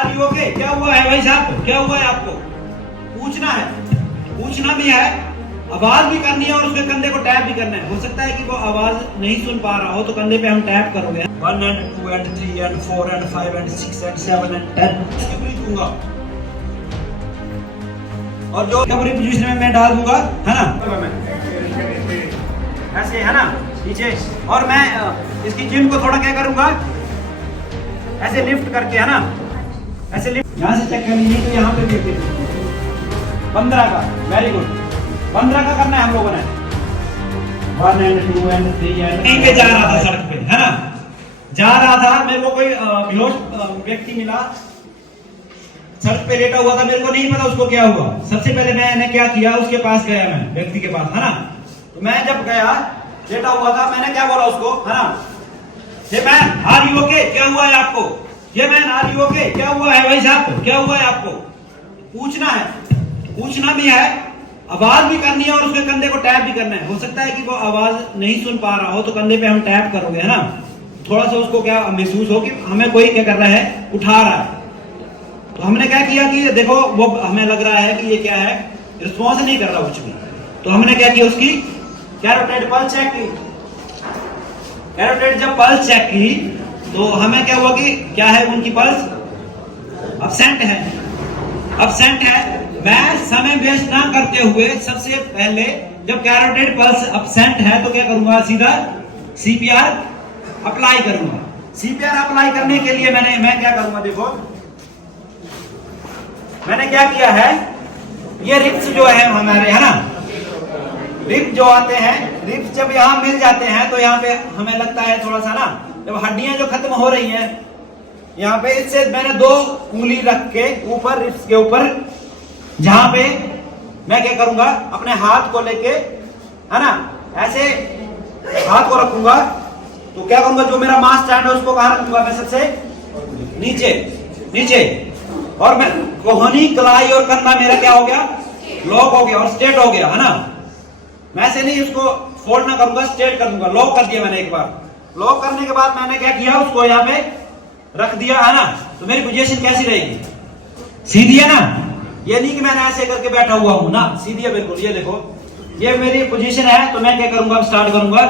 Are you okay? क्या हुआ है भाई साहब, क्या हुआ है आपको? पूछना है, पूछना भी है, आवाज भी करनी है और उसके कंधे को टैप भी करना है। हो सकता है कि वो आवाज नहीं सुन पा रहा हो तो कंधे पे हम टैप करोगे। 1 and 2 and 3 and 4 and 5 and 6 and 7 and 10 इसकी पूरी दूंगा और जो पूरी पोजीशन में मैं डाल दूंगा, है ना, ऐसे, है ना, नीचे। और मैं इसकी जिम को थोड़ा क्या करूंगा, ऐसे लिफ्ट करके, है ना, ऐसे लिफ्ट। यहाँ से चेक कर लीजिए तो यहाँ पे भी 15 का, वेरी गुड, 15 का करना है हम लोगों ने। 1 and 2 and 3 and कहीं पे जा रहा था सड़क पे, है ना, जा रहा था, मेरे को कोई बेहोश व्यक्ति मिला, सड़क पे लेटा हुआ था, मेरे को नहीं पता उसको क्या हुआ। सबसे पहले मैंने क्या किया, उसके पास गया, मैं व्यक्ति के पास, है ना। तो मैं जब गया, लेटा हुआ था, मैंने क्या बोला उसको, है ना, ये मैन आर यू ओके? क्या हुआ है आपको? ये मैन आर यू ओके? क्या हुआ है भाई साहब, क्या हुआ है आपको? पूछना है, पूछना भी है, आवाज भी करनी है और उसके कंधे को टैप भी करना है। हो सकता है कि वो आवाज नहीं सुन पा रहा हो तो कंधे पे हम टैप करोगे, है ना, थोड़ा सा उसको क्या महसूस हो कि हमें कोई क्या कर रहा है, उठा रहा है। तो हमने क्या किया कि देखो वो हमें लग रहा है कि ये क्या है, रिस्पॉन्स नहीं कर रहा कुछ भी। तो हमने क्या किया, उसकी कैरोटिड पल्स चेक की। कैरोटिड जब पल्स चेक की तो हमें क्या हुआ कि क्या है, उनकी पल्स अब्सेंट है, अब्सेंट है। मैं समय वेस्ट ना करते हुए सबसे पहले जब कैरोटिड पल्स अब्सेंट है तो क्या करूंगा, सीधा सीपीआर अप्लाई करूंगा। सीपीआर अप्लाई करने के लिए मैं क्या करूंगा, देखो मैंने क्या किया है, ये रिप्स जो है हमारे, है ना, रिप जो आते हैं, रिप्स जब यहाँ मिल जाते हैं तो यहाँ पे हमें लगता है थोड़ा सा ना, जब हड्डियां जो खत्म हो रही हैं यहाँ पे, इससे मैंने 2 उंगली रख के ऊपर, रिप्स के ऊपर, जहां पे मैं क्या करूंगा, अपने हाथ को लेके, है ना, ऐसे हाथ को रखूंगा। तो क्या करूंगा, जो मेरा मास स्टैंड है उसको कहां रखूंगा, मैं सबसे नीचे, नीचे। और मैं कोहनी, कलाई और कंधा मेरा क्या हो गया, लॉक हो गया और स्ट्रेट हो गया, है ना। मैं ऐसे नहीं उसको फोल्ड ना करूंगा, स्ट्रेट कर दूंगा। लॉक कर दिया मैंने एक बार। लॉक करने के बाद मैंने क्या किया, उसको यहाँ पे रख दिया, है ना। तो मेरी पोजीशन कैसी रहेगी, सीधी है ना। ये नहीं कि मैंने ऐसे करके बैठा हुआ हूं ना, सीधी है बिल्कुल। ये देखो, ये मेरी पोजीशन है। तो मैं क्या करूंगा, अब स्टार्ट करूंगा।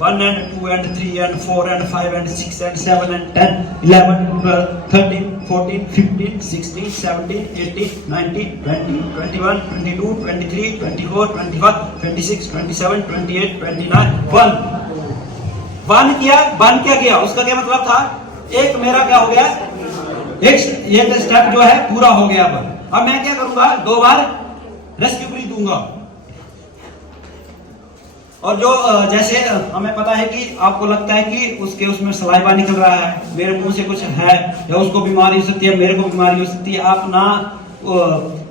1 and 2 and 3 and 4 and 5 and 6 and 7 and 10 11 12 13 14 15 16 17 18 19 20 21 22 23 24 25 26 27 28 29 1 किया। 1 क्या किया, उसका क्या मतलब था, एक मेरा क्या हो गया, एक ये स्टेप जो है पूरा हो गया। अब मैं क्या करूंगा, 2 बार रेस्क्यू ब्रीथ दूंगा। और जो जैसे हमें पता है कि आपको लगता है कि उसमें सलाइवा निकल रहा है, मेरे मुंह से कुछ है, या उसको बीमारी हो सकती है, मेरे को बीमारी हो सकती है।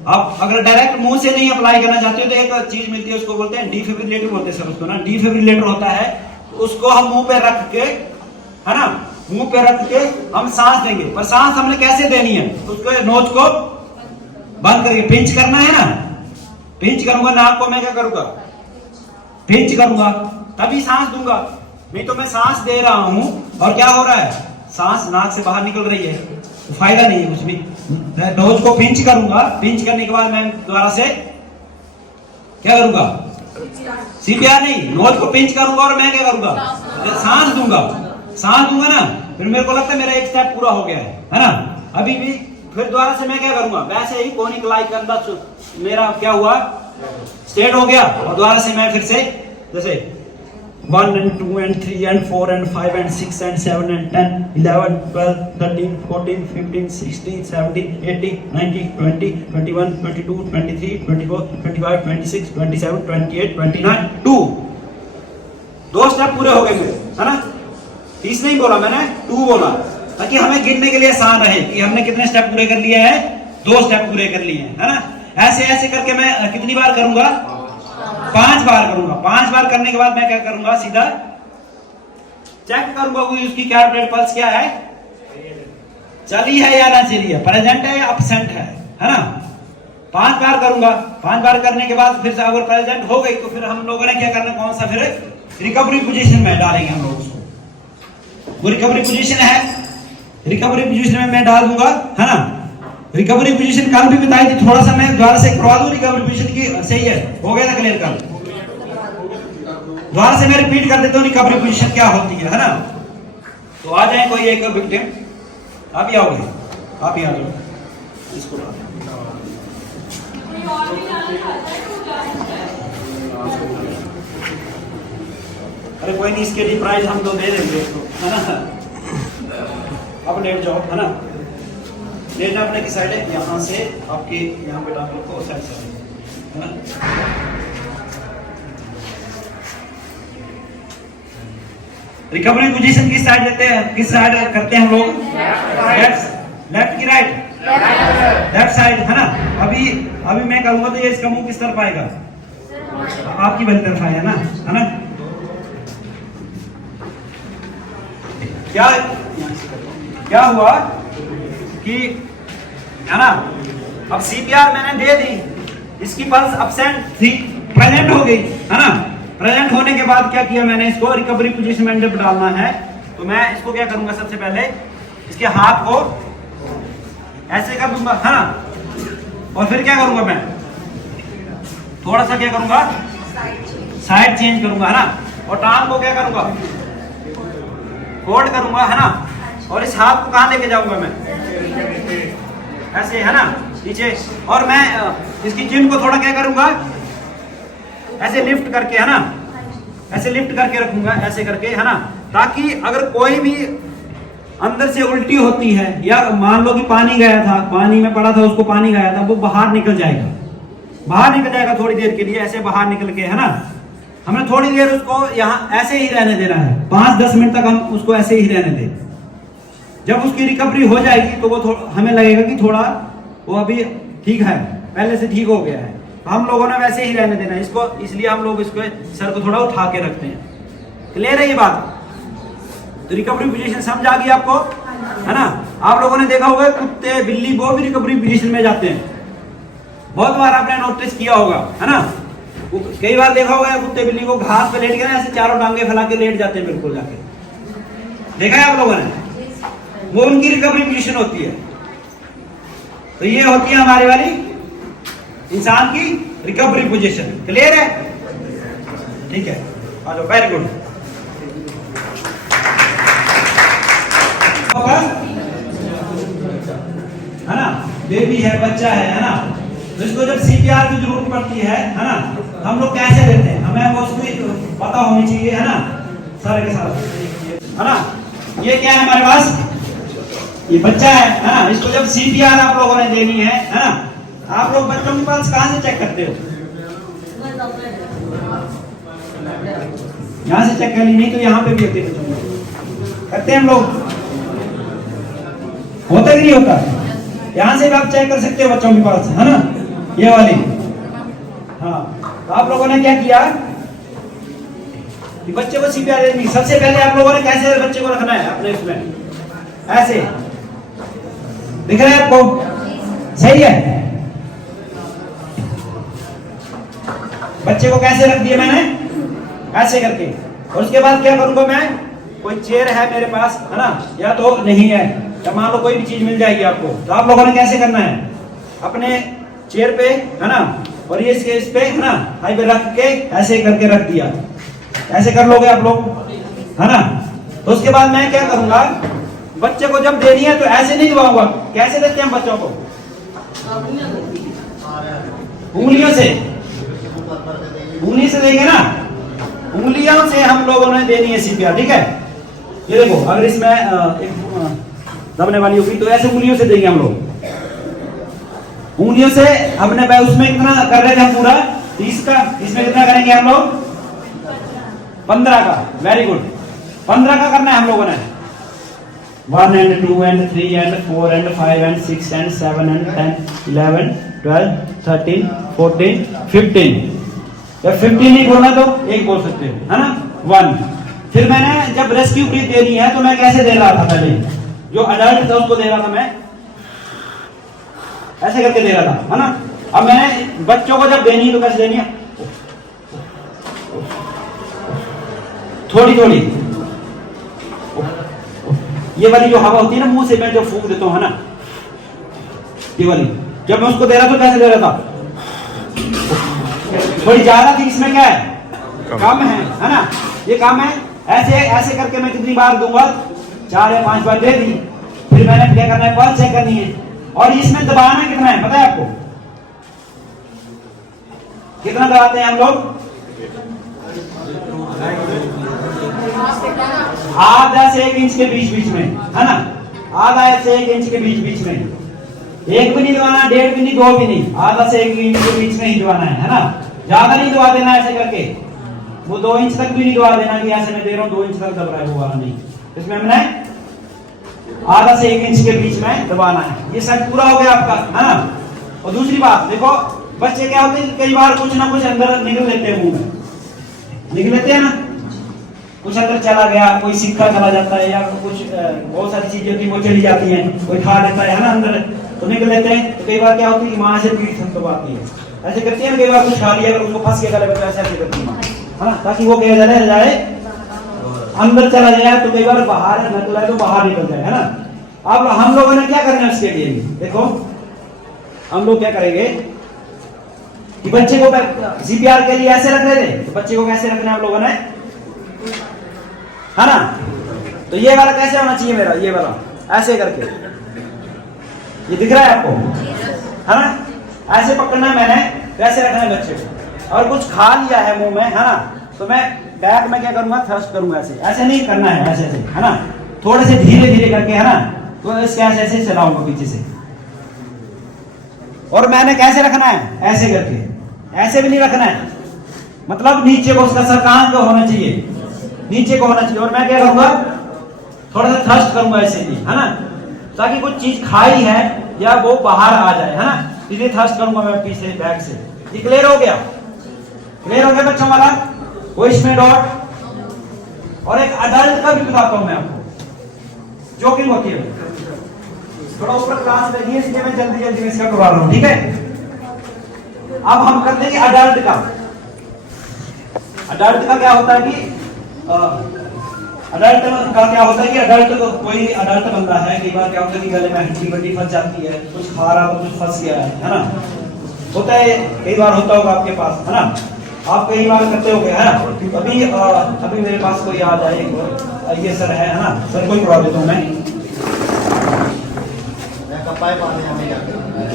आप अगर डायरेक्ट मुंह से नहीं अप्लाई करना चाहते हो तो एक चीज मिलती है, उसको बोलते हैं डिफिब्रिलेटर, बोलते हैं सर उसको ना, डिफिब्रिलेटर होता है। तो उसको हम मुंह पे रख के, है ना, मुंह पे रख के हम सांस देंगे। पर सांस हमने कैसे देनी है, उसको नोज को बंद करके पिंच करना है ना, पिंच करूंगा। नाक को मैं क्या करूंगा, पिंच करूंगा, तभी सांस दूंगा। नहीं तो मैं सांस दे रहा हूं और क्या हो रहा है, सांस नाक से बाहर निकल रही है, तो फायदा नहीं है कुछ भी। नोज को पिंच करूंगा, पिंच करने के बाद मैं दोबारा से क्या करूंगा, सीपीआर नहीं, नोज को पिंच करूंगा और मैं क्या करूंगा, सांस दूंगा। सांस दूंगा ना, फिर मेरे को लगता है मेरा एक स्टेप पूरा हो गया है ना। अभी भी फिर दोबारा से मैं क्या करूंगा, वैसे ही कोनी कलाई के अंदर मेरा क्या हुआ, स्ट्रेट हो गया। और दोबारा से मैं फिर से जैसे 1 and 2 and 3 and 4 and 5 and 6 and 7 and 10 11 12 13 14 15 16 17 18 19 20 21 22 23 24 25 26 27 28 29 2 step पूरे हो गए मेरे, है ना। 30 नहीं बोला मैंने, 2 बोला, ताकि हमें गिनने के लिए आसान रहे कि हमने कितने स्टेप पूरे कर लिए हैं, 2 स्टेप पूरे कर लिए हैं, है ना। ऐसे ऐसे करके मैं कितनी बार करूंगा, 5 बार करूंगा। 5 बार करने के बाद मैं क्या करूंगा, सीधा चेक करूंगा कि उसकी कैरोटिड पल्स क्या है, चली है या ना चली है, प्रेजेंट है या अब्सेंट है ना। 5 बार करूंगा। 5 बार करने के बाद फिर से अगर प्रेजेंट हो गई तो फिर हम लोगों ने क्या करना, कौन सा, फिर रिकवरी पोजीशन में डालेंगे हम लोग उसको। वो रिकवरी पोजीशन है, रिकवरी पोजीशन में मैं डाल दूंगा, है ना। रिकवरी पोजीशन कल भी बताई थी, थोड़ा सा मैं दोबारा से करवा दूं रिकवरी पोजीशन की, सही है, हो गया था क्लियर कल। दोबारा से मैं रिपीट कर देता हूँ रिकवरी पोजीशन क्या होती है ना। तो आ जाए कोई एक विक्टिम, आप ही आओगे, आप ही आ जाओ, इसको अरे कोई नहीं, इसके लिए प्राइज हम तो दे देंगे इसको, है ना। अब लेट जाओ, है ना, लेटना अपने की साइड है, यहाँ से आपके यहाँ पे टांग रखो, साइड से, है ना। रिकवरी पोजीशन किस साइड देते हैं, किस साइड करते हैं हम लोग? लेफ्ट की राइट? लेफ्ट साइड, है ना। अभी मैं करूंगा तो ये इसका मुंह किस तरफ आएगा? आपकी बनी तरफ आएगा ना, है ना। क्या हुआ कि, है ना, अब सीपीआर मैंने दे दी, इसकी पल्स अब्सेंट थी, प्रेजेंट हो गई, है ना। प्रेजेंट होने के बाद क्या किया मैंने, इसको रिकवरी पोजीशन में जब डालना है तो मैं इसको क्या करूंगा, सबसे पहले इसके हाथ को ऐसे कर दूंगा, है ना। और फिर क्या करूंगा मैं, थोड़ा सा क्या करूंगा, साइड चेंज करूंगा, है ना। और टांग को क्या करूंगा, फोल्ड करूंगा, है ना। और इस हाथ को कहां लेके जाऊंगा मैं, ऐसे, है ना, नीचे। और मैं इसकी चिन को थोड़ा क्या करूंगा, ऐसे लिफ्ट करके, है ना, ऐसे लिफ्ट करके रखूंगा, ऐसे करके, है ना, ताकि अगर कोई भी अंदर से उल्टी होती है, या मान लो कि पानी गया था, पानी में पड़ा था, उसको पानी गया था, वो बाहर निकल जाएगा थोड़ी देर के लिए, ऐसे बाहर निकल के, है ना। हमें थोड़ी देर उसको यहाँ ऐसे ही रहने देना है, 5-10 मिनट तक हम उसको ऐसे ही रहने दें। जब उसकी रिकवरी हो जाएगी तो वो हमें लगेगा कि थोड़ा वो अभी ठीक है, पहले से ठीक हो गया है, तो हम लोगों ने वैसे ही रहने देना है इसको, इसलिए हम लोग इसको सर को थोड़ा उठा के रखते हैं। क्लियर है ये बात? तो रिकवरी पोजीशन समझ आ गई आपको, है ना। आप लोगों ने देखा होगा कुत्ते बिल्ली वो भी रिकवरी पोजीशन में जाते हैं, बहुत बार आपने नोटिस किया होगा, है ना। कई बार देखा होगा कुत्ते बिल्ली को घास पे लेट गए ऐसे चारों टांगे फैला के लेट जाते हैं, बिल्कुल जाके देखा है आप लोगों ने, वो उनकी रिकवरी पोजीशन होती है। तो ये होती है हमारी वाली इंसान की रिकवरी पोजीशन। क्लियर है? ठीक है, आ जाओ, वेरी गुड। है ना, बेबी है, बच्चा है ना, तो इसको जब सीपीआर की जरूरत पड़ती है ना, हम लोग कैसे देते हैं, हमें वो उसको पता होनी चाहिए, है ना, सारे के सारे, है ना। ये क्या है हमारे पास, ये बच्चा है ना। इसको जब सीपीआर आप लोगों ने देनी है ना, आप लोग बच्चों के पास कहां से चेक करते हो? यहाँ से चेक कर ली, नहीं तो यहाँ पे भी होते बच्चों करते हैं हम लोग, होता कि नहीं होता? यहाँ से भी आप चेक कर सकते हो बच्चों के पास, है ना, ये वाली। हाँ, तो आप लोगों ने क्या किया, बच्चे को सीपीआर देनी, सबसे पहले आप लोगों ने कैसे बच्चे को रखना है अपने इसमें, ऐसे दिख रहा है आपको, सही है। बच्चे को कैसे रख दिया मैंने, ऐसे करके। और उसके बाद क्या करूंगा मैं, कोई चेयर है मेरे पास, है ना, या तो नहीं है, या मान लो कोई भी चीज मिल जाएगी आपको, तो आप लोगों ने कैसे करना है, अपने चेयर पे, है ना, और ये इसके इस पे, है ना, हाई पे रख के ऐसे करके रख दिया, ऐसे कर लोगे आप लोग, है ना। तो उसके बाद मैं क्या करूंगा, बच्चे को जब देनी है तो ऐसे नहीं दबाऊंगा। कैसे देते हैं बच्चों को, उंगलियों से, उंगली से देंगे ना, उंगलियों से हम लोगों ने देनी है सीपीआर, ठीक है। ये देखो, अगर इसमें एक दबने वाली होगी तो ऐसे उंगलियों से देंगे हम लोग, उंगलियों से। हमने उसमें कितना कर रहे थे हम, पूरा 30 का, इसमें कितना करेंगे हम लोग, 15 का। वेरी गुड, 15 का करना है हम लोगों ने। 1 and 2 and 3 and 4 and 5 and 6 and 7 and 10 11 12 13 14 15। जब 15 नहीं बोलना तो एक बोल सकते हो, है ना, 1। फिर मैंने जब रेस्क्यू ब्रीथ देनी है तो मैं कैसे दे रहा था, पहले जो अडल्ट था उसको दे रहा था मैं, ऐसे करके दे रहा था, है ना। अब मैंने बच्चों को जब देनी है तो कैसे देनी है, थोड़ी थोड़ी, ये वाली जो हवा होती है ना मुंह से मैं जो फूंक देता हूँ, है ना, ये वाली जब मैं उसको दे रहा था कैसे दे रहा था, थोड़ी ज्यादा थी, इसमें क्या है, कम है ना, ये कम है। ऐसे ऐसे करके मैं कितनी बार दूंगा, 4 या 5 बार दे दी, फिर मैंने क्या करना है, पल्स चेक करनी है, और इसमें दबाना कितना है पता है आपको, कितना दबाते हैं हम लोग, आधा से 1 इंच के बीच बीच में, है ना, आधा से 1 इंच के बीच बीच में, 1 भी नहीं दबाना, 1.5 भी नहीं, 2 भी नहीं, आधा से 1 इंच के बीच में ही दबाना है ना, ज्यादा नहीं दबा देना ऐसे करके, वो 2 इंच तक भी नहीं दबा देना कि ऐसे मैं दे रहा हूँ 2 इंच तक दब रहा है, वो वाला नहीं, इसमें हमने आधा से 1 इंच के बीच में दबाना है। ये सेट पूरा हो गया आपका, है ना। और दूसरी बात देखो, बच्चे क्या होते हैं, कई बार कुछ ना कुछ अंदर निकल लेते हैं, मुंह में निकल लेते हैं ना, कुछ अंदर चला गया, कोई सिक्का चला जाता है, या कुछ बहुत सारी चीजें होती है वो चली जाती हैं, कोई खा लेता है ना अंदर, तो निकल लेते हैं। तो कई बार क्या होती है कि माँ से पीठ दबाती है, ऐसे करती है ना, कई बार कुछ खा लिया अगर उसको फंस के गले में, ऐसे ऐसे करती है, है ना, ताकि वो क्या जाए अंदर चला जाए, तो कई बार बाहर निकला है तो बाहर निकल जाए, है ना। अब हम लोगों ने क्या करना है उसके लिए, देखो हम लोग क्या करेंगे कि बच्चे को सीपीआर के लिए ऐसे रख रहे थे, तो बच्चे को कैसे रखना है आप लोगों ने, है ना। तो ये वाला कैसे होना चाहिए मेरा, ये वाला ऐसे करके, ये दिख रहा है आपको, है ना, ऐसे पकड़ना है मैंने, वैसे रखना है बच्चे को। और कुछ खा लिया है मुंह में, है ना, तो मैं बैक में क्या करूंगा, थ्रस्ट करूंगा, ऐसे ऐसे नहीं करना है, ऐसे ऐसे, है ना, थोड़े से धीरे धीरे करके, है ना, तो इसके ऐसे ऐसे चलाऊंगा पीछे से। और मैंने कैसे रखना है, ऐसे करके, ऐसे भी नहीं रखना है, मतलब नीचे को उसका सर कहां को होना चाहिए, नीचे को होना चाहिए। और मैं क्या करूंगा, थोड़ा सा थ्रस्ट करूंगा ऐसे ही, है ना, ताकि कुछ चीज खाई है या वो बाहर आ जाए, है ना, इसलिए थ्रस्ट करूंगा मैं पीछे बैक से। ये क्लियर हो गया, क्लियर हो गया बच्चों वाला। वो इसमें डॉट। और एक अडल्ट का भी बताता हूं मैं आपको, जोकिंग होती है, थोड़ा ऊपर क्लास लगी है इसलिए मैं जल्दी जल्दी में इसका करवा रहा हूं, ठीक है। अब हम करते हैं कि अडल्ट का। अडल्ट का क्या होता है कि अडल्ट का क्या होता है कि अडल्ट कोई अडल्ट बंदा है, कई बार क्या होता है कि गले में हड्डी बड्डी फंस जाती है, कुछ खा रहा हो, कुछ फंस गया है ना, होता है, कई बार होता होगा आपके पास, है ना, आप कई बार करते हो, है ना। अभी मेरे पास कोई आ जाए, ये सर है ना, सर को ही पढ़ा देता हूँ मैं।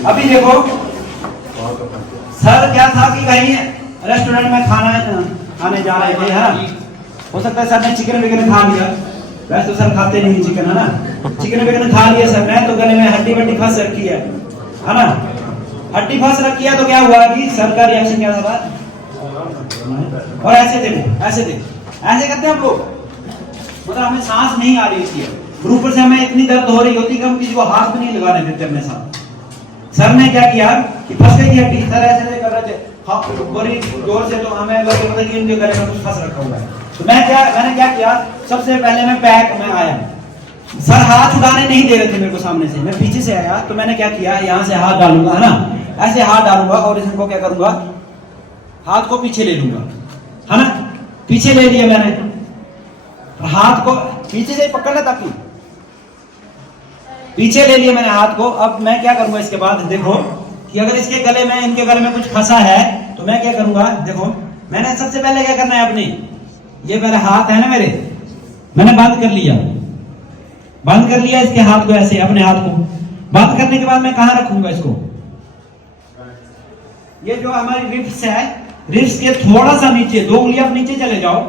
अभी देखो सर क्या था कि कहीं रेस्टोरेंट में खाने जा रहे थे, है ना, हो सकता है सर ने चिकन विकन खा लिया, वैसे तो सर खाते नहीं चिकन, है ना, चिकन विकन खा लिया सर ने, तो गले में हड्डी बड्डी फंस रखी है ना, हड्डी फंस रखी है, तो क्या हुआ कि सर का रिएक्शन क्या था, और ऐसे देखो, ऐसे देखो, ऐसे करते हैं हम लोग, मतलब हमें सांस नहीं आ रही होती है, ऊपर से हमें इतनी दर्द हो रही होती कि हम किसी को हाथ भी नहीं लगाने देते अपने साथ। सर ने क्या किया कि फंस गई हड्डी, सर ऐसे कर रहे थे, बड़ी जोर से, तो हमें लगे पता कि इनके गले में कुछ फंस रखा हुआ है। तो मैंने क्या किया, सबसे पहले मैं बैक में आया, सर हाथ उठाने नहीं दे रहे थे मेरे को सामने से, मैं पीछे से आया, तो मैंने क्या किया, यहाँ से हाथ डालूंगा, है ना, ऐसे हाथ डालूंगा, और इनको क्या करूंगा, हाथ को पीछे ले लूंगा, है ना, पीछे ले लिया मैंने, हाथ को पीछे से पकड़ना, ताकि पीछे ले लिया मैंने हाथ को। अब मैं क्या करूंगा इसके बाद, देखो कि अगर इसके गले में, इनके गले में कुछ फंसा है, तो मैं क्या करूंगा, देखो मैंने सबसे पहले क्या करना है, अपनी ये मेरे हाथ है ना, मैंने बंद कर लिया इसके हाथ को, ऐसे अपने हाथ को बंद करने के बाद मैं कहां रखूंगा इसको, ये जो हमारी रिब्स है, रिब्स के थोड़ा सा नीचे, 2 उंगली आप नीचे चले जाओ,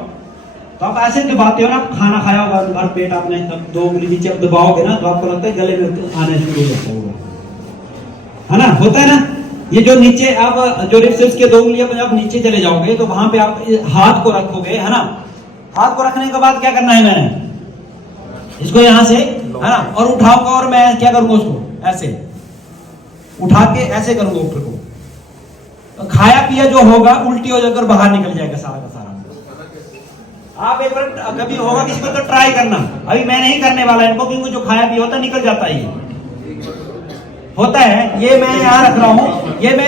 तो आप ऐसे दबाते हो ना, खाना खाया होगा भर पेट आपने, तब 2 उंगली नीचे आप दबाओगे ना, तो आपको लगता है गले में आने शुरू हो जाता होगा, है ना, होता है ना। ये जो नीचे आप जो रिब्स के 2 उंगलियां पर आप नीचे चले जाओगे, तो वहां पे आप हाथ को रखोगे, है ना, हाथ को रखने के बाद क्या करना है, मैंने इसको यहां से, है ना, और उठाऊंगा, और मैं क्या करूंगा, उसको ऐसे उठा के ऐसे करूंगा ऊपर को, तो खाया पिया जो होगा उल्टी हो जाकर बाहर निकल जाएगा सारा का सारा। आप एक बार कभी होगा किसी को तो ट्राई करना, अभी मैं नहीं करने वाला इनको, क्योंकि जो खाया पिया होता निकल जाता है, ये होता है, ये मैं यहाँ रख रहा हूँ, ये मैं